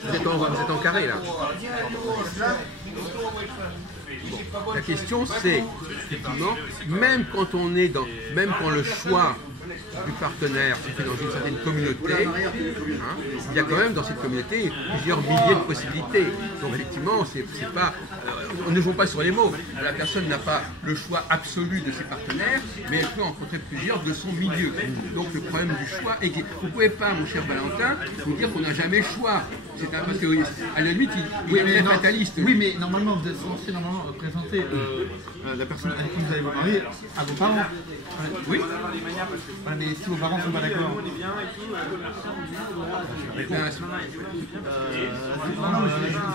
Vous êtes en carré là. Bon. La question c'est, effectivement, même quand on est dans, même quand le choix du partenaire se fait dans une certaine communauté, hein, il y a quand même dans cette communauté plusieurs milliers de possibilités. Donc effectivement, c'est pas, on ne joue pas sur les mots. La personne n'a pas le choix absolu de ses partenaires, mais elle peut en rencontrer plusieurs de son milieu. Donc le problème du choix est que vous ne pouvez pas, mon cher Valentin, vous dire qu'on n'a jamais le choix. C'est un parce que à la limite, il est fataliste. Oui, mais normalement, vous êtes censé présenter la personne avec qui vous allez vous marier à vos parents. Oui. Mais si vos parents ne sont pas d'accord.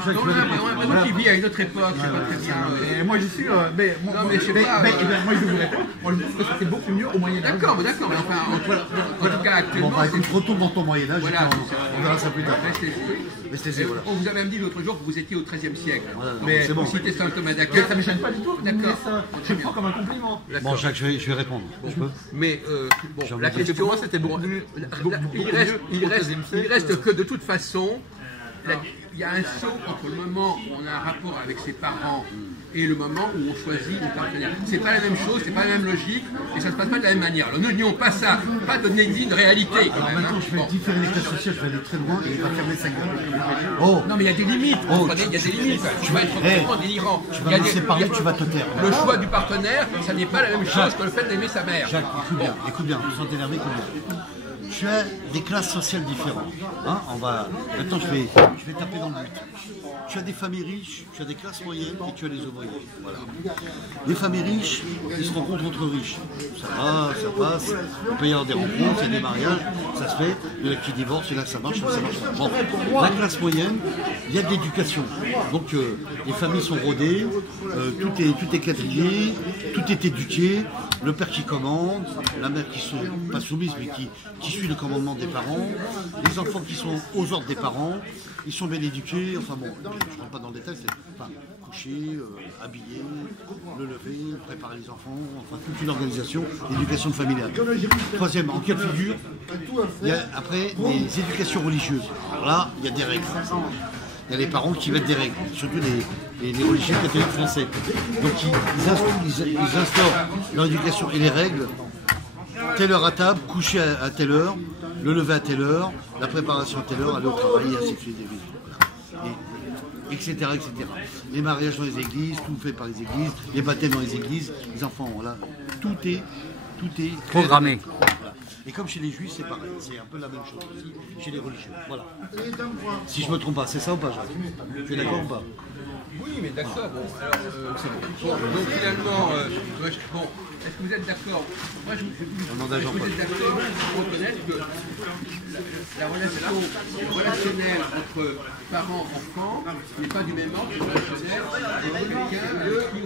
On a l'impression qu'il vit à une autre époque, c'est pas très bien. Et moi je suis. Moi je vous réponds. Moi je trouve que c'était beaucoup mieux au Moyen-Âge. D'accord, mais enfin, en tout cas actuellement. Bon, bah écoute, retourne dans ton Moyen-Âge, voilà, on verra ça plus tard. Voilà. On vous a même dit l'autre jour que vous étiez au XIIIe siècle. Voilà, mais c'est bon. Vous citez saint Thomas d'Aquin. Ça ne me gêne pas du tout. D'accord. Je le prends comme un compliment. Bon, Jacques, je vais répondre. Bon. Je peux. Mais bon, la question, pour moi, c'était bon. il reste que de toute façon, il y a un saut entre le moment où on a un rapport avec ses parents et le moment où on choisit le partenaire. C'est pas la même chose, c'est pas la même logique, et ça se passe pas de la même manière. Alors ne nions pas ça, pas de une réalité. Alors maintenant, je vais différer les classes sociales, je vais aller très loin et il va fermer sa gueule. Oh. Non mais il y a des limites, Oh. il y a des limites. Tu vas être complètement délirant. Tu vas me laisser parler, tu vas te taire. Le choix du partenaire, ça n'est pas la même chose que le fait d'aimer sa mère. Jacques, écoute bien, tu sens énervé, écoute bien. Tu as des classes sociales différentes. Hein, maintenant, je vais taper dans le but. Tu as des familles riches, tu as des classes moyennes et tu as les ouvriers. Voilà. Les familles riches, ils se rencontrent entre riches. Ça va, ça passe. Il peut y avoir des rencontres, il y a des mariages, ça se fait. Il y en a qui divorcent, il y en a que ça marche, ça marche pas. Bon. La classe moyenne, il y a de l'éducation. Donc les familles sont rodées, tout est quadrillé, tout est éduqué. Le père qui commande, la mère qui sont pas soumise mais qui suit le commandement des parents, les enfants qui sont aux ordres des parents, ils sont bien éduqués, enfin bon, je ne rentre pas dans le détail, c'est coucher, habiller, le lever, préparer les enfants, enfin toute une organisation d'éducation familiale. Troisième, en cas de figure, il y a après les éducations religieuses. Alors là, il y a des règles. Il y a les parents qui mettent des règles, surtout les religieux catholiques français. Donc ils instaurent leur éducation et les règles. Telle heure à table, coucher à telle heure, le lever à telle heure, la préparation à telle heure, aller au travail, et ainsi de suite. Etc., etc. Les mariages dans les églises, tout fait par les églises, les baptêmes dans les églises, les enfants, voilà. Tout est programmé. Voilà. Et comme chez les juifs, c'est pareil, c'est un peu la même chose aussi chez les religieux. Voilà. Si je me trompe pas, c'est ça ou pas, Jacques? Tu es d'accord ou pas? Oui, mais d'accord, bon, alors, c'est bon. Donc finalement, est-ce que vous êtes d'accord? Moi, je vous êtes d'accord pour reconnaître que la relation relationnelle entre parents-enfants n'est pas du même ordre que le relationnel entre quelqu'un qui...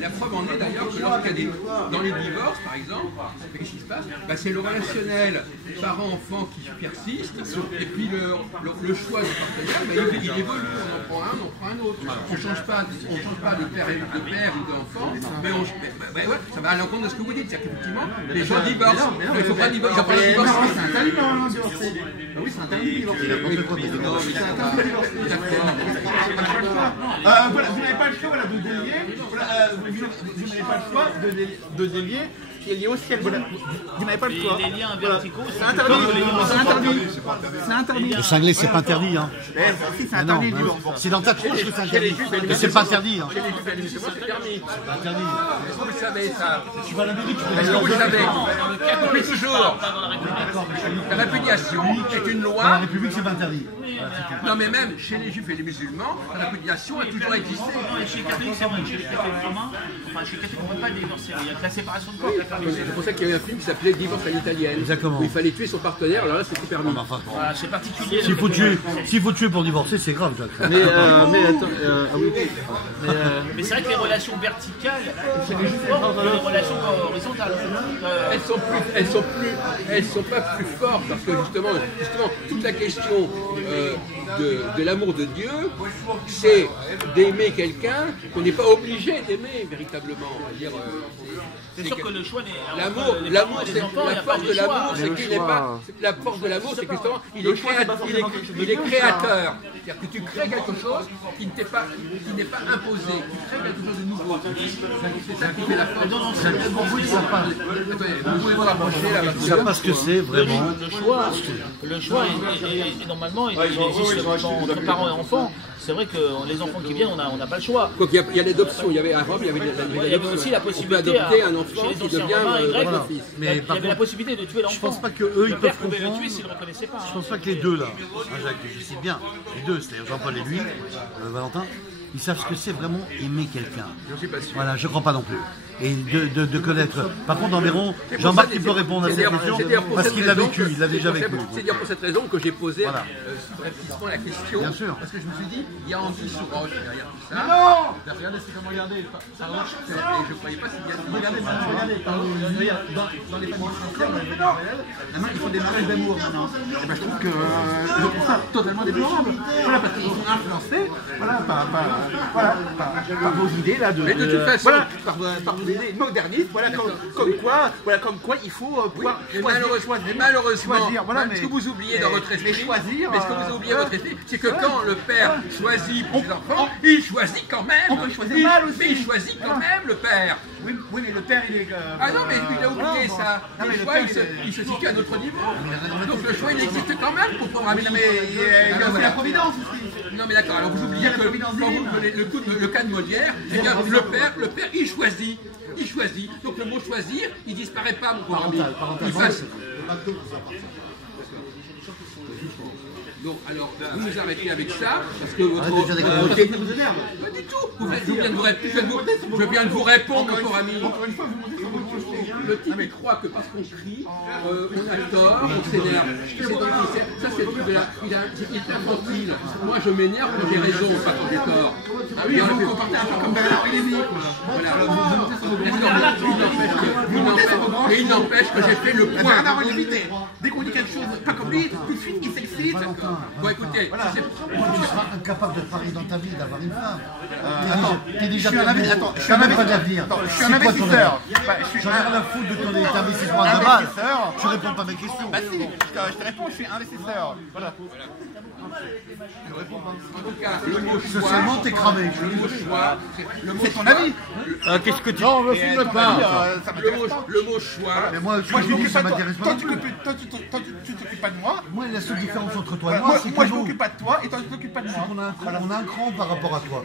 La preuve en est d'ailleurs que lorsqu'il y a dans les divorces, par exemple, qu'est-ce qui se passe? C'est le relationnel parents-enfants qui persiste, et puis le choix du partenaire, il évolue, on en prend un autre. On ne change pas de père ou d'enfant, mais ça va à l'encontre de ce que vous dites. C'est-à-dire qu'effectivement, les gens divorcent. Il ne faut pas divorcer. C'est interdit normalement de divorcer. Oui, c'est interdit de divorcer. Voilà, vous n'avez pas le choix de délier. Vous n'avez pas le choix de délier. Qui est lié au ciel, voilà. Vous n'avez pas le choix. Les liens verticaux, c'est interdit. C'est interdit. Le cinglé, c'est pas interdit. Hein. Si, c'est interdit. C'est dans ta tronche que c'est interdit. Mais c'est pas interdit. Hein. C'est permis. C'est pas interdit. Vous savez ça. Tu vas à l'Amérique, tu Est-ce que vous savez? Depuis toujours. La répudiation est une Dans la loi. République, c'est pas interdit. Non, mais même chez les juifs et les musulmans, la répudiation a toujours existé. chez les catholiques, c'est vrai. Chez les catholiques romains, enfin chez les catholiques, on ne peut pas divorcer. Il y a que la séparation de corps. C'est pour ça qu'il y a eu un film qui s'appelait Divorce à l'italienne. Exactement. Où il fallait tuer son partenaire, alors là c'était permis. Voilà, c'est particulier. S'il faut tuer pour divorcer, c'est grave, Jacques. Mais attends, oui. Mais c'est vrai que les relations verticales, c'est plus fort que les relations horizontales. Elles sont pas plus fortes parce que justement toute la question de l'amour de Dieu, c'est d'aimer quelqu'un qu'on n'est pas obligé d'aimer véritablement. C'est sûr que le choix n'est. L'amour, c'est la force de l'amour, c'est qu'il n'est pas. La force de l'amour, c'est que justement, il est créateur. C'est-à-dire que tu crées quelque chose qui n'est pas imposé. Tu crées quelque chose de nouveau. C'est ça qui fait la force. Vous pouvez vous rapprocher là. Je ne sais pas ce que c'est vraiment. Le choix est normalement il existe entre parents et enfants. C'est vrai que les enfants qui viennent, on n'a pas le choix. Donc il y a l'adoption. Il y avait à Rome, il y avait aussi la possibilité d'adopter un enfant qui devient votre fils. Mais il y avait la possibilité de tuer l'enfant. Je pense pas que eux ils peuvent le comprendre. tuer s'ils ne le reconnaissaient pas. Je pense pas que les deux là, Jacques, je cite bien, les deux, c'est-à-dire Jean-Paul et lui, Valentin, ils savent ce que c'est vraiment aimer quelqu'un. Je suis pas sûr. Voilà, je crois pas non plus. Et de connaître. Par contre, environ, Jean-Marc, il peut répondre à cette question parce qu'il l'a vécu, il l'a déjà vécu. C'est dire pour cette raison que j'ai posé Voilà. subrepticement la question. Bien sûr. Parce que je me suis dit, il y a Anguille sous roche derrière tout ça. Non. Regardez, c'est comme regarder. Ça roche. Et je ne croyais pas s'il y a. Regardez, dans les familles françaises, ils font des mariages d'amour maintenant. Et ben, je trouve que je trouve ça totalement déplorable. Voilà, parce qu'ils sont influencés par vos idées là de. Mais de toute façon, voilà, par vos idées modernistes, voilà, comme quoi il faut pouvoir malheureusement, choisir. Voilà, ce que vous oubliez dans votre esprit, mais choisir, ce que vous oubliez dans votre esprit, c'est que quand le père choisit pour ses enfants, il choisit quand même. On peut choisir mal aussi. Mais il choisit quand même le père. Oui, mais le père il est. Ah non, mais il a oublié ça. Non, mais Le le choix, père, il se situe à notre niveau. Donc le choix, il existe quand même pour programmer. Mais il y a aussi la providence aussi. Non mais d'accord, alors vous oubliez que quand vous prenez le cas de Molière, eh bien, le père, il choisit. Il choisit. Donc le mot choisir, il disparaît pas, mon paradis. Il passe. Donc, alors, vous nous arrêtez avec ça, parce que votre... Arrête de dire des conneries. Pas du tout. Je viens de vous répondre, mon ami. Le type, il croit que parce qu'on crie, on a tort, on s'énerve. Ça, c'est le truc de la... Il est infantile. Moi, je m'énerve quand j'ai raison, pas quand j'ai tort. Ah oui, vous comportez un peu comme Bernard Lévy, quoi. Mais il n'empêche que j'ai fait le point. Bernard Lévy, dès qu'on dit quelque chose pas comme lui, tout de suite, il s'excite. Bon, écoutez, Tu seras incapable de parier dans ta vie d'avoir une femme. T'es déjà Je suis un perdu. investisseur. T'as même pas d'avenir. Je suis un investisseur. J'en ai rien à foutre de ton établissement de base. Tu réponds pas à mes questions. Bah si, je te réponds, je suis investisseur. Voilà. en tout cas, le mot choix... Socialement, t'es cramé. Le mot choix... C'est ton avis. Qu'est-ce que tu... Non, on me filme pas. Ça m'intéresse pas. Le mot choix... Mais moi, Moi, je dis m'occupe ça pas de toi. m'intéresse pas Toi, non tu plus. t'occupes pas de moi. Moi, la seule différence entre toi et Moi, moi, c'est moi, que je nous, m'occupe pas de toi et toi, tu t'occupes pas de moi. on a un cran par rapport à toi.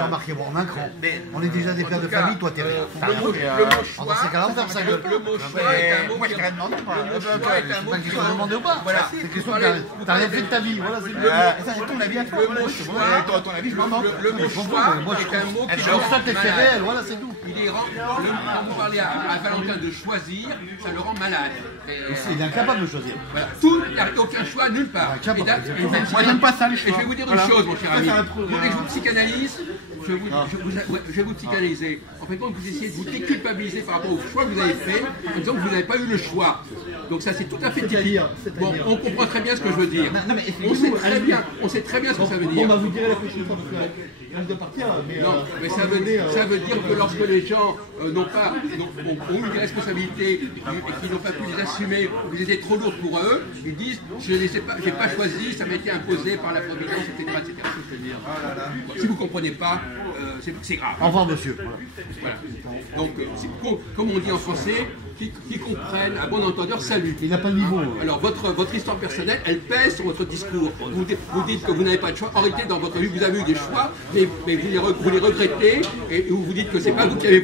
Jean-Marc et moi, on a un cran. mais- On est déjà des pères de famille, toi, t'es rien. Le mot Dans choix... ces cas-là, on ferme sa gueule. Le mot choix est un mot... Moi, je t'ai rien demandé. Le mot choix est un mot Pas une question de demander ou pas. Voilà. C'est question que t'as rien fait de ta vie. Voilà, c'est le Ça, c'est ton avis à toi. Le mot choix... Ton avis, je m'en Le mot choix est un mot qui C'est pour ça que c'est réel, voilà, c'est tout. Quand vous parlez à Valentin de choisir, ça le rend malade. Il est incapable de choisir. Voilà. Tout, il n'y a aucun choix nulle part. Moi, j'aime pas ça, les Et choix. je vais vous dire une chose, mon cher ami. Vous voulez que je vous psychanalyse? Je vais vous psychanalyser. En fait, vous essayez de vous déculpabiliser par rapport au choix que vous avez fait, en disant que vous n'avez pas eu le choix. Donc ça, c'est tout à fait typique. Bon, on comprend très bien ce que je veux dire. On sait très bien ce que ça veut dire. vous direz la prochaine fois parce que je dois partir. Non, mais ça veut dire que lorsque les gens ont eu des responsabilités et qu'ils n'ont pas pu les assumer, ou qu'ils étaient trop lourds pour eux, ils disent je n'ai pas choisi, ça m'a été imposé par la providence, etc. etc. Si vous ne comprenez pas, c'est grave. Au revoir, monsieur. Voilà. Donc, comme on dit en français, qui comprennent à bon entendeur, salut. Il n'a pas le niveau. Alors, votre histoire personnelle, elle pèse sur votre discours. Vous dites que vous n'avez pas de choix. En réalité, dans votre vie, vous avez eu des choix, mais vous les regrettez et vous vous dites que c'est pas vous qui avez